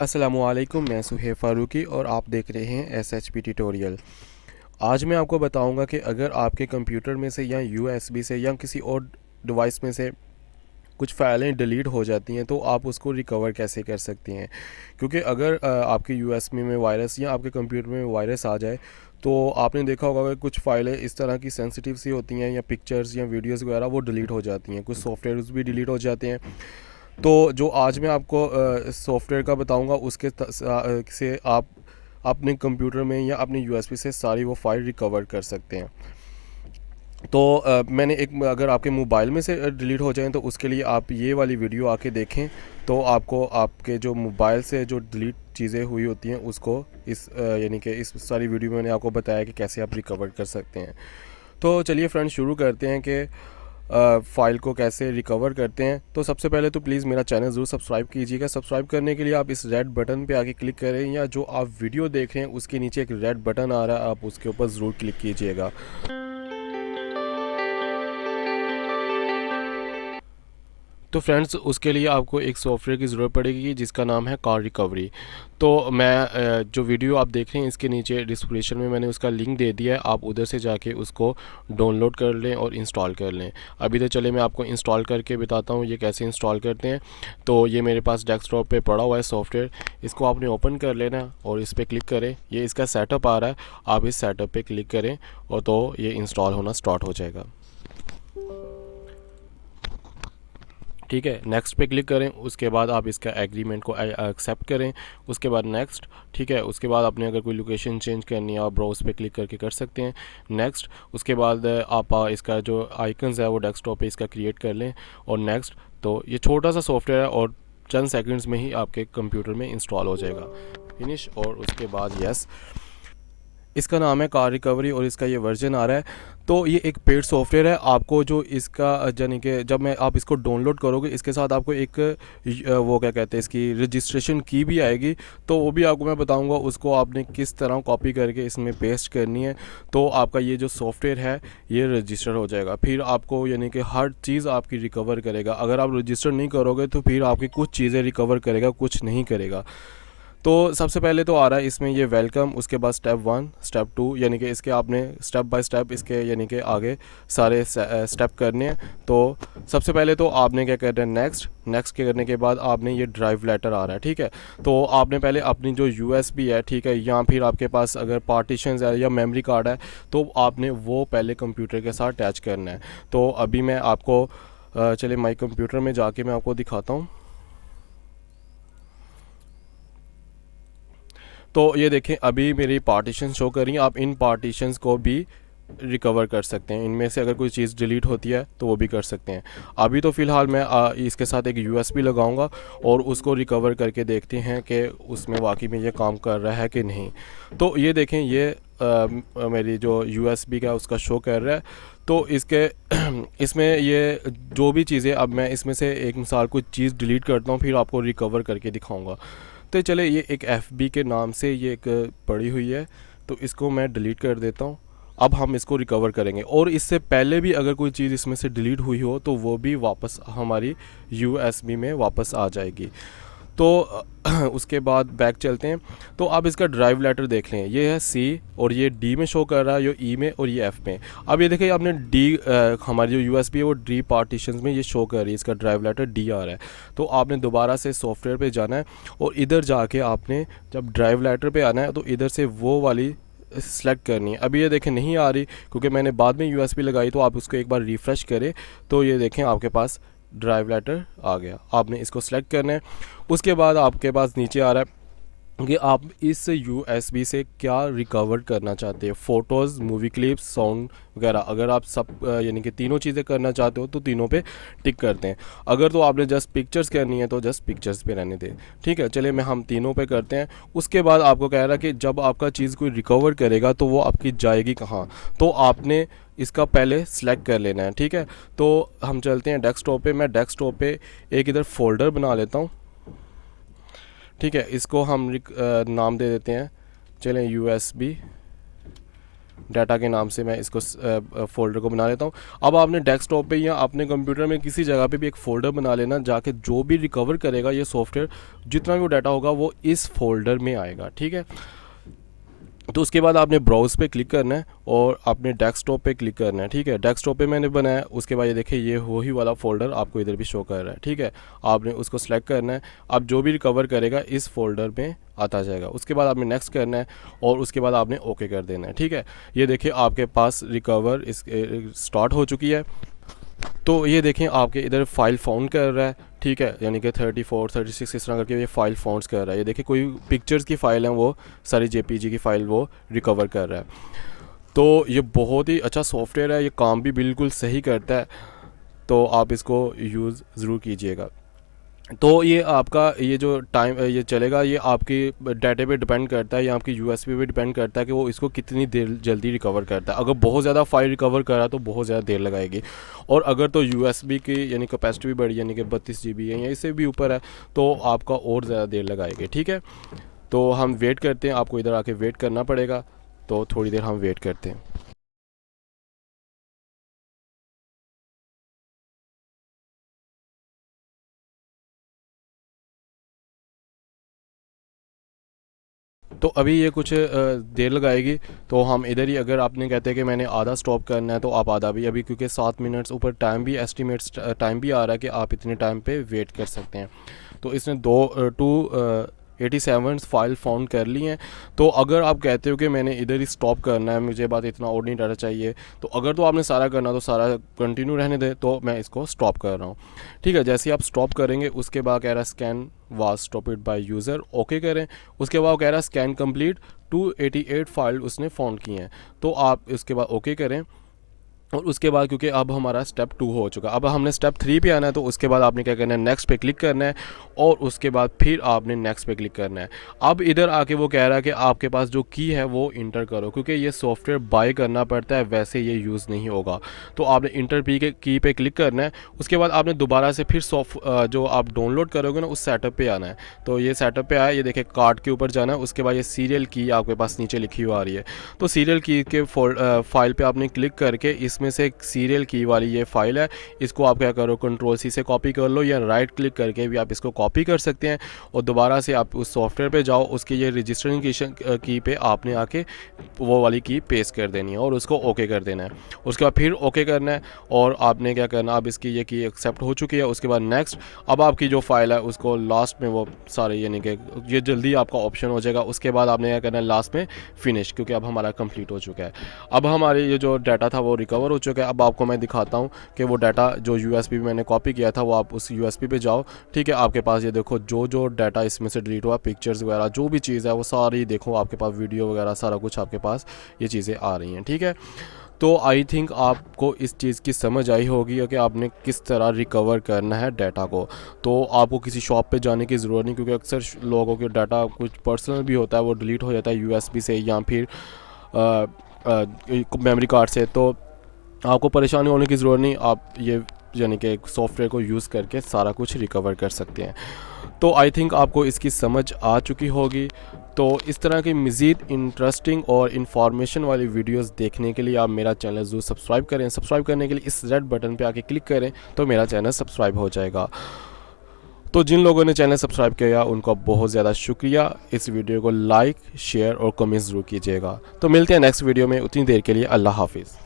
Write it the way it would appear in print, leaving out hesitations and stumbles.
अस्सलामुअलैकुम, मैं सुहेब फ़ारूकी और आप देख रहे हैं एसएचपी ट्यूटोरियल। आज मैं आपको बताऊंगा कि अगर आपके कंप्यूटर में से या यूएसबी से या किसी और डिवाइस में से कुछ फाइलें डिलीट हो जाती हैं तो आप उसको रिकवर कैसे कर सकते हैं। क्योंकि अगर आपके यूएसबी में वायरस या आपके कंप्यूटर में वायरस आ जाए तो आपने देखा होगा कि कुछ फाइलें इस तरह की सेंसिटिव सी होती हैं या पिक्चर्स या वीडियोस वगैरह वो डिलीट हो जाती हैं, कुछ सॉफ्टवेयर्स भी डिलीट हो जाते हैं। तो जो आज मैं आपको सॉफ्टवेयर का बताऊंगा उसके से आप अपने कंप्यूटर में या अपने यूएसबी से सारी वो फाइल रिकवर कर सकते हैं। तो मैंने एक अगर आपके मोबाइल में से डिलीट हो जाएं तो उसके लिए आप ये वाली वीडियो आके देखें। तो आपको आपके जो मोबाइल से जो डिलीट चीज़ें हुई होती हैं उसको यानी कि इस सारी वीडियो में मैंने आपको बताया कि कैसे आप रिकवर कर सकते हैं। तो चलिए फ्रेंड्स शुरू करते हैं कि फ़ाइल को कैसे रिकवर करते हैं। तो सबसे पहले तो प्लीज़ मेरा चैनल ज़रूर सब्सक्राइब कीजिएगा। सब्सक्राइब करने के लिए आप इस रेड बटन पे आके क्लिक करें या जो आप वीडियो देख रहे हैं उसके नीचे एक रेड बटन आ रहा है, आप उसके ऊपर ज़रूर क्लिक कीजिएगा। तो फ्रेंड्स उसके लिए आपको एक सॉफ्टवेयर की ज़रूरत पड़ेगी जिसका नाम है कार रिकवरी। तो मैं जो वीडियो आप देख रहे हैं इसके नीचे डिस्क्रिप्शन में मैंने उसका लिंक दे दिया है, आप उधर से जाके उसको डाउनलोड कर लें और इंस्टॉल कर लें। अभी तो चले मैं आपको इंस्टॉल करके बताता हूँ ये कैसे इंस्टॉल करते हैं। तो ये मेरे पास डेस्कटॉप पे पड़ा हुआ है सॉफ्टवेयर, इसको आपने ओपन कर लेना है और इस पर क्लिक करें। ये इसका सेटअप आ रहा है, आप इस सेटअप पर क्लिक करें और तो ये इंस्टॉल होना स्टार्ट हो जाएगा। ठीक है, नेक्स्ट पे क्लिक करें, उसके बाद आप इसका एग्रीमेंट को एक्सेप्ट करें, उसके बाद नेक्स्ट। ठीक है, उसके बाद आपने अगर कोई लोकेशन चेंज करनी है आप ब्राउज पे क्लिक करके कर सकते हैं। नेक्स्ट, उसके बाद आप इसका जो आइकन्स है वो डेस्कटॉप पे इसका क्रिएट कर लें और नेक्स्ट। तो ये छोटा सा सॉफ्टवेयर है और चंद सेकंड्स में ही आपके कंप्यूटर में इंस्टॉल हो जाएगा। फिनिश, और उसके बाद यस। इसका नाम है कार रिकवरी और इसका ये वर्जन आ रहा है। तो ये एक पेड सॉफ्टवेयर है, आपको जो इसका यानी कि जब मैं आप इसको डाउनलोड करोगे इसके साथ आपको एक वो क्या कहते हैं इसकी रजिस्ट्रेशन की भी आएगी। तो वो भी आपको मैं बताऊंगा उसको आपने किस तरह कॉपी करके इसमें पेस्ट करनी है। तो आपका ये जो सॉफ्टवेयर है ये रजिस्टर हो जाएगा, फिर आपको यानी कि हर चीज़ आपकी रिकवर करेगा। अगर आप रजिस्टर नहीं करोगे तो फिर आपकी कुछ चीज़ें रिकवर करेगा, कुछ नहीं करेगा। तो सबसे पहले तो आ रहा है इसमें ये वेलकम, उसके बाद स्टेप 1 स्टेप 2 यानी कि इसके आपने स्टेप बाय स्टेप इसके यानी कि आगे सारे स्टेप करने हैं। तो सबसे पहले तो आपने क्या करना है नेक्स्ट। नेक्स्ट के करने के बाद आपने ये ड्राइव लेटर आ रहा है। ठीक है, तो आपने पहले अपनी जो यूएसबी है, ठीक है, या फिर आपके पास अगर पार्टीशंस है या मेमोरी कार्ड है तो आपने वो पहले कंप्यूटर के साथ अटैच करना है। तो अभी मैं आपको चलिए माई कंप्यूटर में जाके मैं आपको दिखाता हूँ। तो ये देखें अभी मेरी पार्टीशन शो कर रही हैं, आप इन पार्टीशंस को भी रिकवर कर सकते हैं। इनमें से अगर कोई चीज़ डिलीट होती है तो वो भी कर सकते हैं। अभी तो फ़िलहाल मैं इसके साथ एक यूएसबी लगाऊंगा और उसको रिकवर करके देखते हैं कि उसमें वाकई में ये काम कर रहा है कि नहीं। तो ये देखें ये मेरी जो यूएसबी का उसका शो कर रहा है। तो इसके इसमें ये जो भी चीज़ें, अब मैं इसमें से एक मिसाल कुछ चीज़ डिलीट करता हूँ फिर आपको रिकवर करके दिखाऊंगा। तो चले ये एक FB के नाम से ये एक पड़ी हुई है, तो इसको मैं डिलीट कर देता हूँ। अब हम इसको रिकवर करेंगे और इससे पहले भी अगर कोई चीज़ इसमें से डिलीट हुई हो तो वो भी वापस हमारी USB में वापस आ जाएगी। तो उसके बाद बैक चलते हैं। तो आप इसका ड्राइव लेटर देख लें, ये है C और ये D में शो कर रहा है, ये E में और ये F में। अब ये देखिए आपने D हमारी जो USB है वो D पार्टीशंस में ये शो कर रही है, इसका ड्राइव लेटर D आ रहा है। तो आपने दोबारा से सॉफ्टवेयर पे जाना है और इधर जाके आपने जब ड्राइव लेटर पे आना है तो इधर से वो वाली सेलेक्ट करनी है। अभी ये देखें नहीं आ रही क्योंकि मैंने बाद में USB लगाई, तो आप उसको एक बार रिफ़्रेश करें तो ये देखें आपके पास ड्राइव लेटर आ गया। आपने इसको सेलेक्ट करना है। उसके बाद आपके पास नीचे आ रहा है कि आप इस USB से क्या रिकवर करना चाहते हैं, फ़ोटोज़, मूवी क्लिप्स, साउंड वगैरह। अगर आप सब यानी कि तीनों चीज़ें करना चाहते हो तो तीनों पे टिक करते हैं। अगर तो आपने जस्ट पिक्चर्स करनी है तो जस्ट पिक्चर्स पे रहने दें। ठीक है, चलिए मैं हम तीनों पे करते हैं। उसके बाद आपको कह रहा है कि जब आपका चीज़ कोई रिकवर करेगा तो वो आपकी जाएगी कहाँ। तो आपने इसका पहले सेलेक्ट कर लेना है। ठीक है, तो हम चलते हैं डेस्कटॉप पे। मैं डेस्कटॉप पे एक इधर फोल्डर बना लेता हूँ। ठीक है, इसको हम नाम दे देते हैं, चलें USB डाटा के नाम से मैं इसको फ़ोल्डर को बना लेता हूँ। अब आपने डेस्कटॉप पे या अपने कंप्यूटर में किसी जगह पे भी एक फ़ोल्डर बना लेना, जाके जो भी रिकवर करेगा ये सॉफ्टवेयर, जितना भी वो डाटा होगा वो इस फ़ोल्डर में आएगा, ठीक है। तो उसके बाद आपने ब्राउज़ पे क्लिक करना है और अपने डेस्कटॉप पे क्लिक करना है, ठीक है। डेस्कटॉप पे मैंने बनाया, उसके बाद ये देखिए ये वही वाला फ़ोल्डर आपको इधर भी शो कर रहा है, ठीक है। आपने उसको सेलेक्ट करना है, अब जो भी रिकवर करेगा इस फ़ोल्डर में आता जाएगा। उसके बाद आपने नेक्स्ट करना है और उसके बाद आपने ओके कर देना है, ठीक है। ये देखिए आपके पास रिकवर इस स्टार्ट हो चुकी है। तो ये देखें आपके इधर फाइल फाउंड कर रहा है, ठीक है, यानी कि 34 36 इस तरह करके ये फाइल फाउंड्स कर रहा है। ये देखिए कोई पिक्चर्स की फ़ाइल है वो सारी जेपीजी की फ़ाइल वो रिकवर कर रहा है। तो ये बहुत ही अच्छा सॉफ्टवेयर है, ये काम भी बिल्कुल सही करता है, तो आप इसको यूज़ ज़रूर कीजिएगा। तो ये आपका ये जो टाइम ये चलेगा, ये आपकी डाटे पे डिपेंड करता है या आपकी यूएसबी पे डिपेंड करता है कि वो इसको कितनी देर जल्दी रिकवर करता है। अगर बहुत ज़्यादा फाइल रिकवर कर रहा है तो बहुत ज़्यादा देर लगाएगी, और अगर तो यूएसबी की यानी कैपेसिटी भी बड़ी यानी कि 32 GB है या इससे भी ऊपर है तो आपका और ज़्यादा देर लगाएगी, ठीक है। तो हम वेट करते हैं, आपको इधर आके वेट करना पड़ेगा, तो थोड़ी देर हम वेट करते हैं। तो अभी ये कुछ देर लगाएगी, तो हम इधर ही, अगर आपने कहते हैं कि मैंने आधा स्टॉप करना है तो आप आधा भी, अभी क्योंकि 7 मिनट्स ऊपर टाइम भी एस्टिमेट्स टाइम भी आ रहा है कि आप इतने टाइम पे वेट कर सकते हैं। तो इसने 87 फाइल फाउंड कर ली हैं। तो अगर आप कहते हो कि मैंने इधर ही स्टॉप करना है, मुझे बात इतना और नहीं डाटा चाहिए, तो अगर तो आपने सारा करना तो सारा कंटिन्यू रहने दें, तो मैं इसको स्टॉप कर रहा हूँ, ठीक है। जैसे ही आप स्टॉप करेंगे उसके बाद कह रहा है scan was stopped by user, okay करें। उसके बाद कह रहा है स्कैन कंप्लीट, 288 फाइल उसने फाउंड की हैं, तो आप इसके बाद ओके करें। और उसके बाद क्योंकि अब हमारा स्टेप 2 हो चुका, अब हमने स्टेप 3 पे आना है, तो उसके बाद आपने क्या करना है, नेक्स्ट पे क्लिक करना है और उसके बाद फिर आपने नेक्स्ट पे क्लिक करना है। अब इधर आके वो कह रहा है कि आपके पास जो की है वो इंटर करो, क्योंकि ये सॉफ्टवेयर बाय करना पड़ता है, वैसे ये यूज़ नहीं होगा। तो आपने इंटर की पे क्लिक करना है। उसके बाद आपने दोबारा से फिर जो आप डाउनलोड करोगे ना उस सेटअप पे आना है। तो ये सेटअप पे आया, ये देखिए कार्ड के ऊपर जाना है, उसके बाद ये सीरियल की आपके पास नीचे लिखी हुई आ रही है। तो सीरियल की के फाइल पे आपने क्लिक करके इसमें से एक सीरियल की वाली ये फाइल है, इसको आप क्या करो, कंट्रोल सी से कॉपी कर लो या राइट क्लिक करके भी आप इसको कॉपी कर सकते हैं, और दोबारा से आप उस सॉफ्टवेयर पे जाओ, उसकी ये रजिस्ट्रेशन की पे आपने आके वो वाली की पेस्ट कर देनी है और उसको ओके कर देना है। उसके बाद फिर ओके करना है और आपने क्या करना, अब इसकी ये की एक्सेप्ट हो चुकी है। उसके बाद नेक्स्ट, अब आपकी जो फाइल है उसको लास्ट में वो सारे यानी कि ये जल्दी आपका ऑप्शन हो जाएगा। उसके बाद आपने क्या करना है, लास्ट में फिनिश, क्योंकि अब हमारा कंप्लीट हो चुका है। अब हमारे ये जो डाटा था वो रिकवर हो चुका है। अब आपको मैं दिखाता हूँ कि वो डाटा जो यूएसबी मैंने कॉपी किया था वो आप उस यूएसबी पे जाओ, ठीक है। आपके पास ये देखो जो जो डाटा इसमें से डिलीट हुआ, पिक्चर्स वगैरह जो भी चीज़ है वो सारी देखो आपके पास, वीडियो वगैरह सारा कुछ आपके पास ये चीज़ें आ रही हैं, ठीक है। तो आई थिंक आपको इस चीज़ की समझ आई होगी कि आपने किस तरह रिकवर करना है डाटा को। तो आपको किसी शॉप पे जाने की ज़रूरत नहीं, क्योंकि अक्सर लोगों के डाटा कुछ पर्सनल भी होता है वो डिलीट हो जाता है यूएसबी से या फिर मेमोरी कार्ड से। तो आपको परेशानी होने की ज़रूरत नहीं, आप ये यानी कि एक सॉफ्टवेयर को यूज़ करके सारा कुछ रिकवर कर सकते हैं। तो आई थिंक आपको इसकी समझ आ चुकी होगी। तो इस तरह की मज़ीद इंटरेस्टिंग और इन्फॉर्मेशन वाली वीडियोस देखने के लिए आप मेरा चैनल ज़रूर सब्सक्राइब करें। सब्सक्राइब करने के लिए इस रेड बटन पे आके क्लिक करें तो मेरा चैनल सब्सक्राइब हो जाएगा। तो जिन लोगों ने चैनल सब्सक्राइब किया उनका बहुत ज़्यादा शुक्रिया। इस वीडियो को लाइक, शेयर और कमेंट ज़रूर कीजिएगा। तो मिलते हैं नेक्स्ट वीडियो में, उतनी देर के लिए अल्लाह हाफिज़।